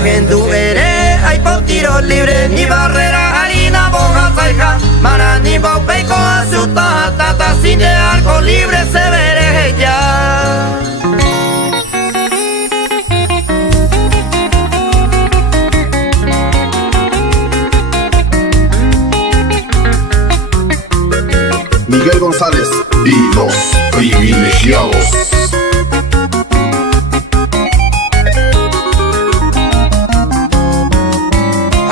Agendu ere, aipo tiro libre, ni barrera harina boga zaika, mara ni baupeiko azuta, tata zinde arko libre se bere ya. Miguel González y los privilegiados.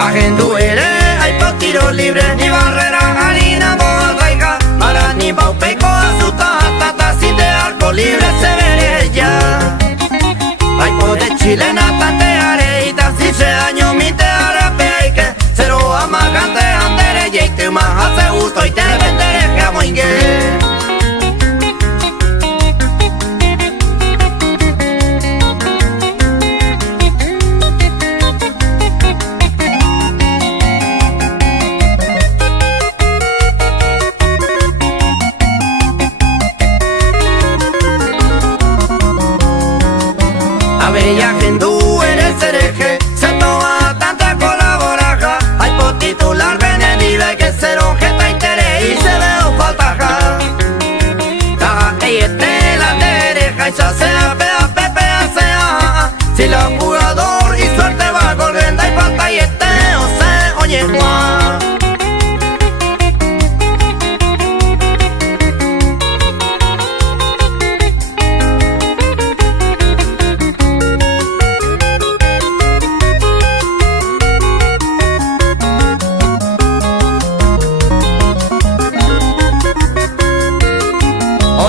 Agendu ere, aipo tiro libre, ni barrera harina boga zaika, mara ni baupeiko azuta, tata zinde arko libre se bere ya. Aipo de chilena tanteare, ita zize año mite arapeaike, zero amagante andere jeite mahatze gusto ite bendere jamoinge. Abella gendu ere zereje, zetoa tanta kolaboraja, aipo titular benen ibeke zero jeta itere ize deo faltaja. Ta eiete la dereja isa sea pea pepea sea, si la jugador y suerte va golgenda y falta iete o se oye Juan.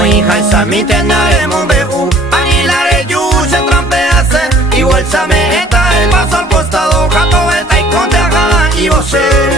Hija mi tenare monbehu, anilare yu se trampease, igual se meta el paso al costado, jato eta y conte ajada y boche.